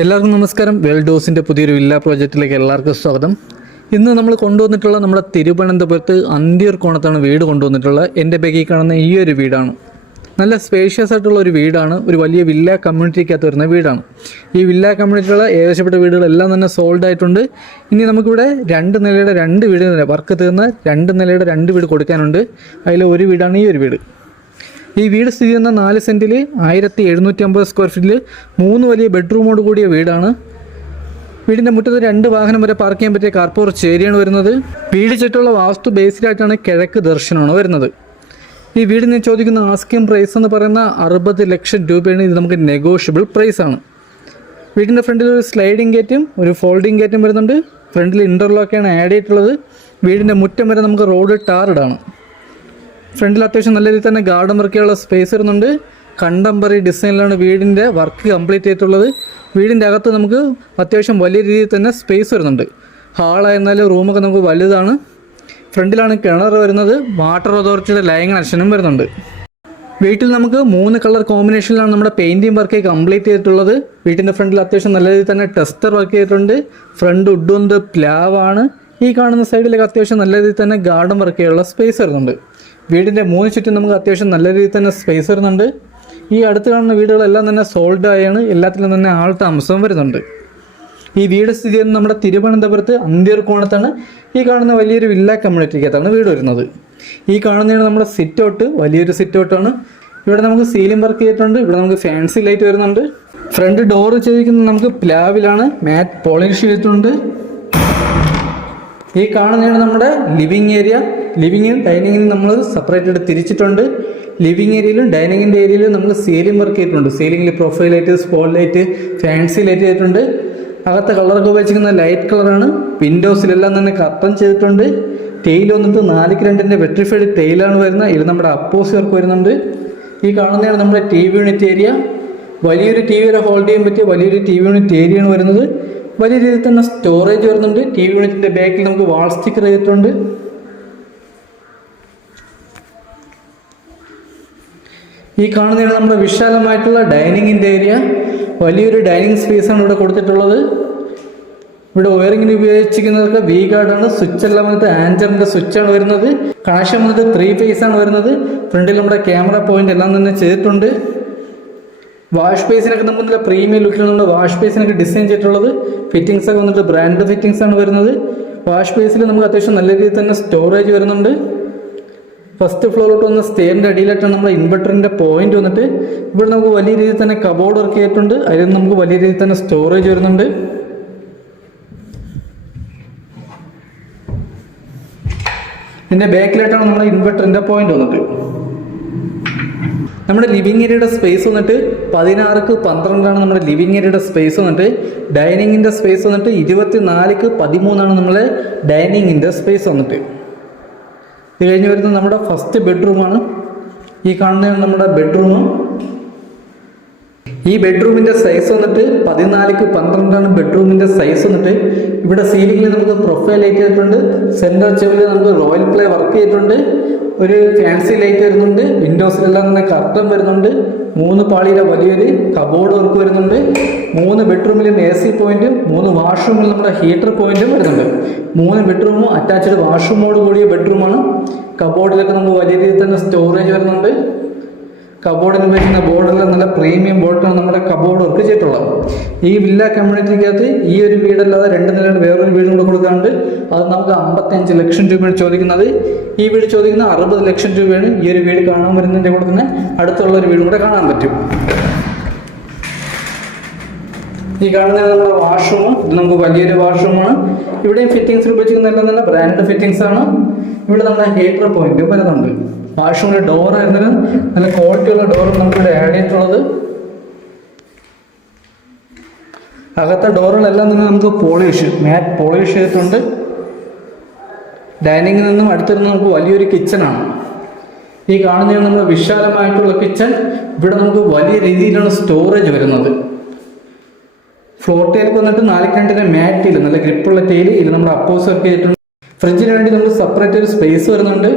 എല്ലാവർക്കും നമസ്കാരം. വെൽഡോസിൻ്റെ പുതിയൊരു വില്ല പ്രോജക്റ്റിലേക്ക് എല്ലാവർക്കും സ്വാഗതം. ഇന്ന് നമ്മൾ കൊണ്ടുവന്നിട്ടുള്ള നമ്മുടെ തിരുവനന്തപുരത്ത് അന്തിയൂർക്കോണത്താണ് വീട് കൊണ്ടുവന്നിട്ടുള്ളത്. എൻ്റെ ബാഗിൽ കാണുന്ന ഈ ഒരു വീടാണ്. നല്ല സ്പേഷ്യസ് ആയിട്ടുള്ള ഒരു വീടാണ്. ഒരു വലിയ വില്ല കമ്മ്യൂണിറ്റിക്കകത്ത് വരുന്ന വീടാണ്. ഈ വില്ല കമ്മ്യൂണിറ്റിയുള്ള ഏകദേശപ്പെട്ട വീടുകളെല്ലാം തന്നെ സോൾഡ് ആയിട്ടുണ്ട്. ഇനി നമുക്കിവിടെ 2 നിലയുടെ 2 വീട്, വർക്ക് തീർന്ന് 2 നിലയുടെ 2 വീട് കൊടുക്കാനുണ്ട്. അതിൽ ഒരു വീടാണ് ഈ ഒരു വീട്. ഈ വീട് സ്ഥിതി ചെയ്യുന്ന 4 സെൻറ്റിൽ 1750 സ്ക്വയർ ഫീറ്റിൽ 3 വലിയ ബെഡ്റൂമോട് കൂടിയ വീടാണ്. വീടിൻ്റെ മുറ്റത്ത് 2 വാഹനം വരെ പാർക്ക് ചെയ്യാൻ പറ്റിയ കാർപോർച്ച് ഏരിയയാണ് വരുന്നത്. വീട് ചുറ്റുള്ള വാസ്തു ബേസിലായിട്ടാണ് കിഴക്ക് ദർശനമാണ് വരുന്നത്. ഈ വീടിന് ചോദിക്കുന്ന ആസ്കിംഗ് പ്രൈസ് എന്ന് പറയുന്ന 60 ലക്ഷം രൂപയാണ്. ഇത് നമുക്ക് നെഗോഷ്യബിൾ പ്രൈസ് ആണ്. വീടിൻ്റെ ഫ്രണ്ടിൽ ഒരു സ്ലൈഡിംഗ് ഗേറ്റും ഒരു ഫോൾഡിംഗ് ഗേറ്റും വരുന്നുണ്ട്. ഫ്രണ്ടിൽ ഇൻ്റർലോക്കാണ് ആഡ് ചെയ്തിട്ടുള്ളത്. വീടിൻ്റെ മുറ്റം വരെ നമുക്ക് റോഡ് ടാറിടാണ്. ഫ്രണ്ടിൽ അത്യാവശ്യം നല്ല രീതിയിൽ തന്നെ ഗാർഡൻ വർക്ക് ചെയ്യാനുള്ള സ്പേസ് വരുന്നുണ്ട്. കണ്ടംപററി ഡിസൈനിലാണ് വീടിൻ്റെ വർക്ക് കംപ്ലീറ്റ് ചെയ്തിട്ടുള്ളത്. വീടിൻ്റെ അകത്ത് നമുക്ക് അത്യാവശ്യം വലിയ രീതിയിൽ തന്നെ സ്പേസ് വരുന്നുണ്ട്. ഹാളായിരുന്നാലും റൂമൊക്കെ നമുക്ക് വലുതാണ്. ഫ്രണ്ടിലാണ് കിണർ വരുന്നത്. വാട്ടർ അതോറിറ്റിയുടെ ലൈൻ കണക്ഷനും വരുന്നുണ്ട്. വീട്ടിൽ നമുക്ക് 3 കളർ കോമ്പിനേഷനിലാണ് നമ്മുടെ പെയിൻറ്റിങ് വർക്ക് കംപ്ലീറ്റ് ചെയ്തിട്ടുള്ളത്. വീട്ടിൻ്റെ ഫ്രണ്ടിൽ അത്യാവശ്യം നല്ല രീതിയിൽ തന്നെ ടെസ്റ്റർ വർക്ക് ചെയ്തിട്ടുണ്ട്. ഫ്രണ്ട് വുഡ് കൊണ്ട് പ്ലാവാണ്. ഈ കാണുന്ന സൈഡിലേക്ക് അത്യാവശ്യം നല്ല രീതിയിൽ തന്നെ ഗാർഡൻ വർക്ക് ചെയ്യാനുള്ള സ്പേസ് വരുന്നുണ്ട്. വീടിൻ്റെ 3 ചുറ്റും നമുക്ക് അത്യാവശ്യം നല്ല രീതിയിൽ തന്നെ സ്പേസ് വരുന്നുണ്ട്. ഈ അടുത്ത് കാണുന്ന വീടുകളെല്ലാം തന്നെ സോൾഡ് ആയാണ്. എല്ലാത്തിലും തന്നെ ആൾ താമസവും വരുന്നുണ്ട്. ഈ വീട് സ്ഥിതി ചെയ്യുന്നത് നമ്മുടെ തിരുവനന്തപുരത്ത് അന്തിയൂർക്കോണത്താണ്. ഈ കാണുന്ന വലിയൊരു വില്ല കമ്മ്യൂണിറ്റിക്കകത്താണ് വീട് വരുന്നത്. ഈ കാണുന്നതാണ് നമ്മുടെ സിറ്റ് ഔട്ട്. വലിയൊരു സിറ്റ് ഔട്ടാണ്. ഇവിടെ നമുക്ക് സീലിംഗ് വർക്ക് ചെയ്തിട്ടുണ്ട്. ഇവിടെ നമുക്ക് ഫാൻസി ലൈറ്റ് വരുന്നുണ്ട്. ഫ്രണ്ട് ഡോറ് ചെയ്തിരിക്കുന്നത് നമുക്ക് പ്ലാവിലാണ്. മാറ്റ് പോളിഷ് ചെയ്തിട്ടുണ്ട്. ഈ കാണുന്നതാണ് നമ്മുടെ ലിവിങ് ഏരിയ. ലിവിങ്ങും ഡൈനിങ്ങിനും നമ്മൾ സെപ്പറേറ്റ് ആയിട്ട് തിരിച്ചിട്ടുണ്ട്. ലിവിങ് ഏരിയയിലും ഡൈനിങ്ങിൻ്റെ ഏരിയയിലും നമുക്ക് സീലിംഗ് വർക്ക് ചെയ്തിട്ടുണ്ട്. സീലിംഗിൽ profile light, spot light, fancy light ചെയ്തിട്ടുണ്ട്. അകത്തെ കളറൊക്കെ ഉപയോഗിച്ചിരിക്കുന്ന ലൈറ്റ് കളറാണ്. വിൻഡോസിലെല്ലാം തന്നെ കർട്ടൻ ചെയ്തിട്ടുണ്ട്. ടെയിൽ വന്നിട്ട് 4x2 വെട്രിഫൈഡ് ടെയിലാണ് വരുന്നത്. ഇത് നമ്മുടെ അപ്പോസി വർക്ക് വരുന്നുണ്ട്. ഈ കാണുന്നതാണ് നമ്മുടെ ടി വി യൂണിറ്റ് ഏരിയ. വലിയൊരു ടി വി വരെ ഹോൾഡ് ചെയ്യാൻ പറ്റിയ വലിയൊരു ടി വി യൂണിറ്റ് ഏരിയയാണ് വരുന്നത്. വലിയ രീതിയിൽ തന്നെ സ്റ്റോറേജ് വരുന്നുണ്ട്. ടി വി യൂണിറ്റിൻ്റെ ബാക്കിൽ നമുക്ക് വാൾ സ്റ്റിക്കർ ചെയ്തിട്ടുണ്ട്. ഈ കാണുന്നതാണ് നമ്മുടെ വിശാലമായിട്ടുള്ള ഡൈനിങ്ങിൻ്റെ ഏരിയ. വലിയൊരു ഡൈനിങ് സ്പേസാണ് ഇവിടെ കൊടുത്തിട്ടുള്ളത്. ഇവിടെ വയറിങ്ങിന് ഉപയോഗിച്ചിരിക്കുന്നതൊക്കെ വി ഗാർഡാണ്. സ്വിച്ച് എല്ലാം വന്നിട്ട് ആൻജറിൻ്റെ സ്വിച്ചാണ് വരുന്നത്. കണക്ഷൻ വന്നിട്ട് 3 ഫേസ് ആണ് വരുന്നത്. ഫ്രണ്ടിൽ നമ്മുടെ ക്യാമറ പോയിന്റ് എല്ലാം തന്നെ ചെയ്തിട്ടുണ്ട്. വാഷ് ബേസിനൊക്കെ നമുക്ക് നല്ല പ്രീമിയം ലുക്കിലാണ് നമ്മുടെ വാഷ് ബേസിനൊക്കെ ഡിസൈൻ ചെയ്തിട്ടുള്ളത്. ഫിറ്റിംഗ്സ് ഒക്കെ വന്നിട്ട് ബ്രാൻഡ് ഫിറ്റിംഗ്സ് ആണ് വരുന്നത്. വാഷ് ബേസിൽ നമുക്ക് അത്യാവശ്യം നല്ല രീതിയിൽ തന്നെ സ്റ്റോറേജ് വരുന്നുണ്ട്. ഫസ്റ്റ് ഫ്ലോറിലോട്ട് വന്ന സ്റ്റെയറിൻ്റെ അടിയിലായിട്ടാണ് നമ്മുടെ ഇൻവെർട്ടറിൻ്റെ പോയിന്റ് വന്നിട്ട്. ഇവിടെ നമുക്ക് വലിയ രീതിയിൽ തന്നെ കബോർഡ് വർക്ക് ചെയ്തിട്ടുണ്ട്. അതിൽ നമുക്ക് വലിയ രീതിയിൽ തന്നെ സ്റ്റോറേജ് വരുന്നുണ്ട്. ഇതിൻ്റെ ബാക്കിലായിട്ടാണ് നമ്മുടെ ഇൻവെർട്ടറിൻ്റെ പോയിന്റ് വന്നിട്ട്. നമ്മുടെ ലിവിങ് ഏരിയയുടെ സ്പേസ് വന്നിട്ട് 16x12 നമ്മുടെ ലിവിങ് ഏരിയയുടെ സ്പേസ് വന്നിട്ട്. ഡൈനിങ്ങിൻ്റെ സ്പേസ് വന്നിട്ട് 24x13 നമ്മുടെ ഡൈനിങ്ങിൻ്റെ സ്പേസ് വന്നിട്ട്. ഇത് കഴിഞ്ഞ് വരുന്നത് നമ്മുടെ ഫസ്റ്റ് ബെഡ്റൂമാണ്. ഈ കാണുന്നതാണ് നമ്മുടെ ബെഡ്റൂം. ഈ ബെഡ്റൂമിൻ്റെ സൈസ് വന്നിട്ട് 14x12 ബെഡ്റൂമിൻ്റെ സൈസ് വന്നിട്ട്. ഇവിടെ സീലിംഗിൽ നമുക്ക് പ്രൊഫൈൽ ലൈറ്റ് ചെയ്തിട്ടുണ്ട്. സെൻറ്റർ ചെവിൽ നമുക്ക് റോയൽ പ്ലേ വർക്ക് ചെയ്തിട്ടുണ്ട്. ഒരു ഫാൻസി ലൈറ്റ് വരുന്നുണ്ട്. വിൻഡോസിലെല്ലാം തന്നെ കർട്ടൻ വരുന്നുണ്ട്. 3 പാളിയുടെ വലിയൊരു കബോർഡ് വർക്ക് വരുന്നുണ്ട്. 3 ബെഡ്റൂമിലും AC പോയിന്റും 3 വാഷ്റൂമിലും നമ്മുടെ ഹീറ്റർ പോയിന്റും വരുന്നുണ്ട്. 3 ബെഡ്റൂമും അറ്റാച്ച്ഡ് വാഷ്റൂമോട് കൂടിയ ബെഡ്റൂമാണ്. കബോർഡിലൊക്കെ നമുക്ക് വലിയ രീതിയിൽ തന്നെ സ്റ്റോറേജ് വരുന്നുണ്ട്. കബോർഡിന് ഉപയോഗിക്കുന്ന ബോർഡെല്ലാം നല്ല പ്രീമിയം ബോർഡാണ് നമ്മുടെ കബോർഡ് വർക്ക് ചെയ്തിട്ടുള്ളത്. ഈ വില്ല കമ്മ്യൂണിറ്റിക്കകത്ത് ഈ ഒരു വീടല്ലാതെ 2 നിലയുടെ വേറൊരു വീടും കൂടെ കൊടുക്കാറുണ്ട്. അത് നമുക്ക് 55 ലക്ഷം രൂപയാണ് ചോദിക്കുന്നത്. ഈ വീട് ചോദിക്കുന്ന 60 ലക്ഷം രൂപയാണ്. ഈ ഒരു വീട് കാണാൻ വരുന്നതിൻ്റെ കൂടെ തന്നെ അടുത്തുള്ള ഒരു വീടും കൂടെ കാണാൻ പറ്റും. ഈ കാണുന്നത് നമ്മുടെ വാഷ്റൂം. ഇത് നമുക്ക് വലിയൊരു വാഷ്റൂമാണ്. ഇവിടെയും ഫിറ്റിംഗ്സ് ഉപയോഗിച്ചിരിക്കുന്ന എല്ലാം തന്നെ ബ്രാൻഡ് ഫിറ്റിംഗ്സ് ആണ്. ഇവിടെ നമ്മുടെ ഹീറ്റർ പോയിന്റ് വരുന്നുണ്ട്. വാഷ്റൂമിൻ്റെ ഡോർ ആയിരുന്നാലും നല്ല ക്വാളിറ്റിയുള്ള ഡോറും നമുക്കിവിടെ ആഡ് ചെയ്തിട്ടുള്ളത്. അകത്തെ ഡോറുകളെല്ലാം തന്നെ നമുക്ക് മാറ്റ് പോളിഷ് ചെയ്തിട്ടുണ്ട്. ഡൈനിങ്ങിൽ നിന്നും അടുത്തിരുന്ന് നമുക്ക് വലിയൊരു കിച്ചണാണ്. ഈ കാണുന്നതാണ് നമ്മുടെ വിശാലമായിട്ടുള്ള കിച്ചൺ. ഇവിടെ നമുക്ക് വലിയ രീതിയിലാണ് സ്റ്റോറേജ് വരുന്നത്. ഫ്ലോർ ടൈലേക്ക് വന്നിട്ട് 4x2 മാറ്റ് ഇല്ല, നല്ല ഗ്രിപ്പുള്ള ടൈല്. ഇത് നമ്മുടെ അപ്പോസ് വർക്ക് ചെയ്തിട്ടുണ്ട്. ഫ്രിഡ്ജിന് വേണ്ടി നമുക്ക് സെപ്പറേറ്റ് ഒരു സ്പേസ് വരുന്നുണ്ട്.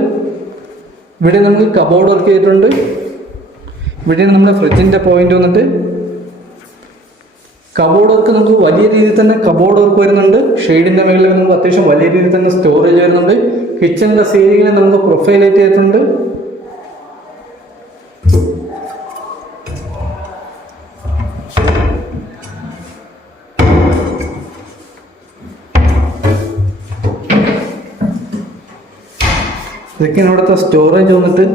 ഇവിടെ നമുക്ക് കബോർഡ് വർക്ക് ചെയ്തിട്ടുണ്ട്. ഇവിടെയാണ് നമ്മുടെ ഫ്രിഡ്ജിൻ്റെ പോയിന്റ് വന്നിട്ട്. കബോർഡ് വർക്ക് നമുക്ക് വലിയ രീതിയിൽ തന്നെ കബോർഡ് വർക്ക് വരുന്നുണ്ട്. ഷെയ്ഡിന്റെ മേളിൽ നമുക്ക് അത്യാവശ്യം വലിയ രീതിയിൽ തന്നെ സ്റ്റോറേജ് വരുന്നുണ്ട്. കിച്ചണിന്റെ സീലിംഗിൽ നമുക്ക് പ്രൊഫൈൽ ലൈറ്റ് ചെയ്തിട്ടുണ്ട്. ഇതൊക്കെയാണ് ഇവിടുത്തെ സ്റ്റോറേജ് വന്നിട്ട്.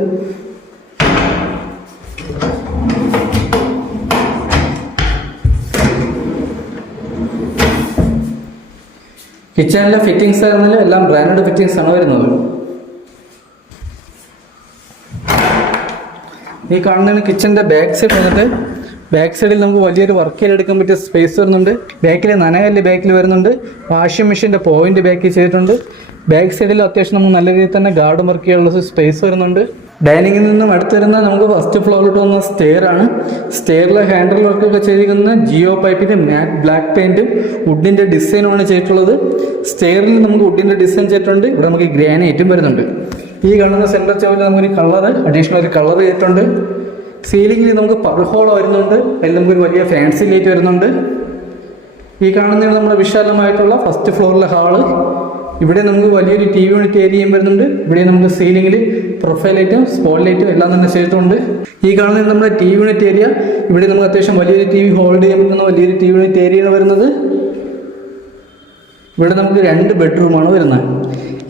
കിച്ചണിലെ ഫിറ്റിംഗ്സ് ആയിരുന്നാലും എല്ലാം ബ്രാൻഡഡ് ഫിറ്റിംഗ്സ് ആണ് വരുന്നത്. ഈ കാണുന്നതാണ് കിച്ചണിന്റെ ബാക്ക് സൈഡ് വന്നിട്ട്. ബാക്ക് സൈഡിൽ നമുക്ക് വലിയൊരു വർക്ക് ഏരിയ എടുക്കാൻ പറ്റിയ സ്പേസ് വരുന്നുണ്ട്. ബാക്കിൽ നനകല്ല് ബാക്കിൽ വരുന്നുണ്ട്. വാഷിംഗ് മെഷീൻ്റെ പോയിന്റ് ബാക്കിൽ ചെയ്തിട്ടുണ്ട്. ബാക്ക് സൈഡിൽ അത്യാവശ്യം നമുക്ക് നല്ല രീതിയിൽ തന്നെ ഗാർഡൻ വർക്ക് ചെയ്യാനുള്ള സ്പേസ് വരുന്നുണ്ട്. ഡൈനിങ്ങിൽ നിന്നും അടുത്ത് വരുന്ന നമുക്ക് ഫസ്റ്റ് ഫ്ലോറിലോട്ട് വന്ന സ്റ്റെയർ ആണ്. സ്റ്റെയറിലെ ഹാൻഡിൽ വർക്കൊക്കെ ചെയ്തിരിക്കുന്ന ജിയോ പൈപ്പിന്റെ മാറ്റ് ബ്ലാക്ക് പെയിന്റും വുഡിന്റെ ഡിസൈനുമാണ് ചെയ്തിട്ടുള്ളത്. സ്റ്റെയറിൽ നമുക്ക് വുഡിന്റെ ഡിസൈൻ ചെയ്തിട്ടുണ്ട്. ഇവിടെ നമുക്ക് ഗ്രാനൈറ്റും വരുന്നുണ്ട്. ഈ കാണുന്ന സെന്റർ ചുവരിൽ നമുക്കൊരു കളർ അഡീഷണൽ ഒരു കളർ ചെയ്തിട്ടുണ്ട്. സീലിംഗിൽ നമുക്ക് പർഹോള വരുന്നുണ്ട്. അതിൽ നമുക്കൊരു വലിയ ഫാൻസി ലൈറ്റ് വരുന്നുണ്ട്. ഈ കാണുന്നതാണ് നമ്മുടെ വിശാലമായിട്ടുള്ള ഫസ്റ്റ് ഫ്ലോറിലെ ഹാള്. ഇവിടെ നമുക്ക് വലിയൊരു ടി വി യൂണിറ്റ് ഏരിയയും വരുന്നുണ്ട്. ഇവിടെ നമുക്ക് സീലിംഗിൽ പ്രൊഫൈൽ ലൈറ്റും സ്പോട്ട് ലൈറ്റും എല്ലാം തന്നെ ചെയ്തിട്ടുണ്ട്. ഈ കാണുന്നത് നമ്മുടെ ടി വി യൂണിറ്റ് ഏരിയ. ഇവിടെ നമുക്ക് അത്യാവശ്യം വലിയൊരു ടി വി ഹോൾഡ് ചെയ്യാൻ പറ്റുന്ന വലിയൊരു ടി വി യൂണിറ്റ് ഏരിയയാണ് വരുന്നത്. ഇവിടെ നമുക്ക് 2 ബെഡ്റൂമാണ് വരുന്നത്.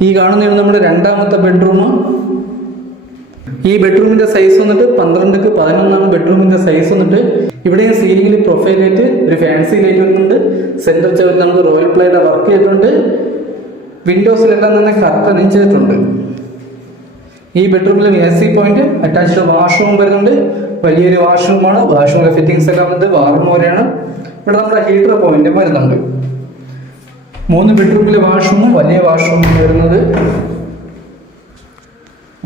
ഈ കാണുന്നതാണ് നമ്മുടെ രണ്ടാമത്തെ ബെഡ്റൂം. ഈ ബെഡ്റൂമിന്റെ സൈസ് വന്നിട്ട് 12x11 ബെഡ്റൂമിന്റെ സൈസ് വന്നിട്ട്. ഇവിടെ സീലിംഗിൽ പ്രൊഫൈൽ ലൈറ്റ്, ഒരു ഫാൻസി ലൈറ്റ് വരുന്നുണ്ട്. സെന്റർ ചുവരിൽ നമുക്ക് റോയൽ പ്ലേയുടെ വർക്ക് ചെയ്തിട്ടുണ്ട്. വിൻഡോസിലെല്ലാം തന്നെ കർട്ടനും ചെയ്തിട്ടുണ്ട്. ഈ ബെഡ്റൂമിൽ AC പോയിന്റ്, അറ്റാച്ച്ഡ് വാഷ്റൂം വരുന്നുണ്ട്. വലിയൊരു വാഷ്റൂമാണ്. വാഷ്റൂമിലെ ഫിറ്റിംഗ്സ് എല്ലാം വന്നിട്ട് വാർമ വരെയാണ്. ഇവിടെ നമ്മുടെ ഹീറ്റർ പോയിന്റും വരുന്നുണ്ട്. 3 ബെഡ്റൂമിലെ വാഷ്റൂമും വലിയ വാഷ്റൂമും വരുന്നത്.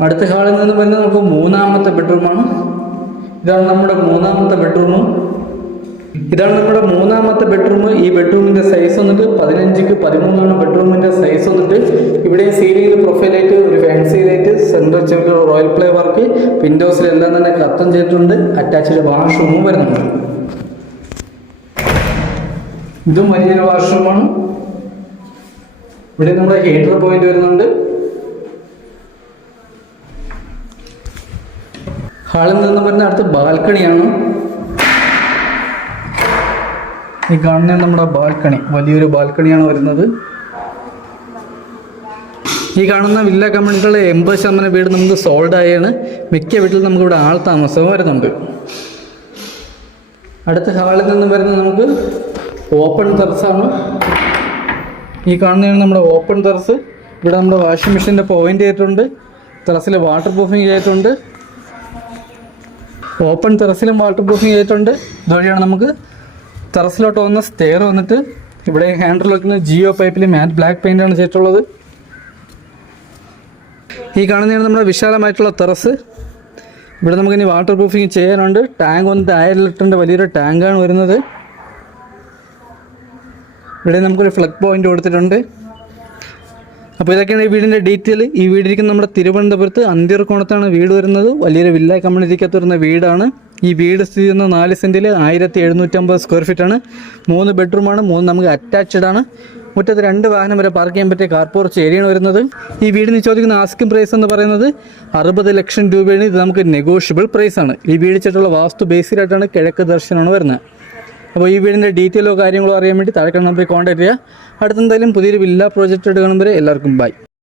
അടുത്ത ഹാളിൽ നിന്ന് വരുന്നത് നമുക്ക് 3ാമത്തെ ബെഡ്റൂമാണ്. ഇതാണ് നമ്മുടെ 3ാമത്തെ ബെഡ്റൂം. ഈ ബെഡ്റൂമിന്റെ സൈസ് വന്നിട്ട് 15x13 ബെഡ്റൂമിന്റെ സൈസ് വന്നിട്ട്. ഇവിടെ സീലിംഗിൽ പ്രൊഫൈൽ ലൈറ്റ്, ഒരു ഫാൻസി ലൈറ്റ്, സെൻട്രൽ ചെവിൽ റോയൽ പ്ലേ വർക്ക്, വിൻഡോസിലെല്ലാം തന്നെ കർട്ടൻ ചെയ്തിട്ടുണ്ട്. അറ്റാച്ച്ഡ് വാഷ്റൂമും വരുന്നുണ്ട്. ഇതും വലിയൊരു വാഷ്റൂമാണ്. ഇവിടെ നമ്മുടെ ഹീറ്റർ പോയിന്റ് വരുന്നുണ്ട്. ഹാളിൽ നിന്ന് വരുന്ന അടുത്ത് ബാൽക്കണിയാണ്. ഈ കാണുന്ന നമ്മുടെ ബാൽക്കണി, വലിയൊരു ബാൽക്കണിയാണ് വരുന്നത്. ഈ കാണുന്ന വില്ല കമ്മ്യൂണിറ്റികളുടെ 80% വീട് നമുക്ക് സോൾഡ് ആയാണ്. മിക്ക വീട്ടിൽ നമുക്കിവിടെ ആൾ താമസവും വരുന്നുണ്ട്. അടുത്ത ഹാളിൽ നിന്ന് വരുന്നത് നമുക്ക് ഓപ്പൺ ടെറസാണ്. ഈ കാണുന്നതാണ് നമ്മുടെ ഓപ്പൺ ടെറസ്. ഇവിടെ നമ്മുടെ വാഷിംഗ് മെഷീൻ്റെ പോയിന്റ് ചെയ്തിട്ടുണ്ട്. ടെറസിൽ വാട്ടർ പ്രൂഫിങ് ചെയ്തിട്ടുണ്ട്. ഓപ്പൺ ടെറസിലും വാട്ടർ പ്രൂഫിങ് ചെയ്തിട്ടുണ്ട്. ഇതുവഴിയാണ് നമുക്ക് ടെറസിലോട്ട് വന്ന സ്റ്റെയർ വന്നിട്ട്. ഇവിടെ ഹാൻഡിൽ വെക്കുന്ന ജിയോ പൈപ്പിൽ മാറ്റ് ബ്ലാക്ക് പെയിൻ്റ് ആണ് ചെയ്തിട്ടുള്ളത്. ഈ കാണുന്നതാണ് നമ്മുടെ വിശാലമായിട്ടുള്ള ടെറസ്. ഇവിടെ നമുക്കിനി വാട്ടർ പ്രൂഫിങ് ചെയ്യാനുണ്ട്. ടാങ്ക് വന്നിട്ട് 1000 ലിറ്ററിൻ്റെ വലിയൊരു ടാങ്കാണ് വരുന്നത്. ഇവിടെ നമുക്കൊരു ഫ്ലഗ് പോയിന്റ് കൊടുത്തിട്ടുണ്ട്. അപ്പോൾ ഇതൊക്കെയാണ് ഈ വീടിൻ്റെ ഡീറ്റെയിൽ. ഈ വീടിരിക്കുന്ന നമ്മുടെ തിരുവനന്തപുരത്ത് അന്തിയൂർക്കോണത്താണ് വീട് വരുന്നത്. വലിയൊരു വില്ല കമ്മ്യൂണിറ്റിക്കകത്ത് വരുന്ന വീടാണ്. ഈ വീട് സ്ഥിതി ചെയ്യുന്ന 4 സെൻറ്റിൽ 1750 സ്ക്വയർ ഫീറ്റാണ്. 3 ബെഡ്റൂമാണ്. 3 നമുക്ക് അറ്റാച്ച്ഡ് ആണ്. മുറ്റത്ത് 2 വാഹനം വരെ പാർക്ക് ചെയ്യാൻ പറ്റിയ കാർ പോർച്ച് ഏരിയയാണ് വരുന്നത്. ഈ വീടിന് ചോദിക്കുന്ന ആസ്കിംഗ് പ്രൈസ് എന്ന് പറയുന്നത് 60 ലക്ഷം രൂപയാണ്. ഇത് നമുക്ക് നെഗോഷ്യബിൾ പ്രൈസാണ്. ഈ വീട് ചെയ്തിട്ടുള്ള വാസ്തു ബേസിലായിട്ടാണ് കിഴക്ക് ദർശനമാണ് വരുന്നത്. അപ്പോൾ ഈ വീടിൻ്റെ ഡീറ്റെയിലോ കാര്യങ്ങളോ അറിയാൻ വേണ്ടി താഴെ നമ്പറിൽ കോൺടാക്ട് ചെയ്യുക. അടുത്തെന്തായാലും പുതിയൊരു വില്ല പ്രോജക്റ്റ് എടുക്കണം വരെ എല്ലാവർക്കും ബൈ.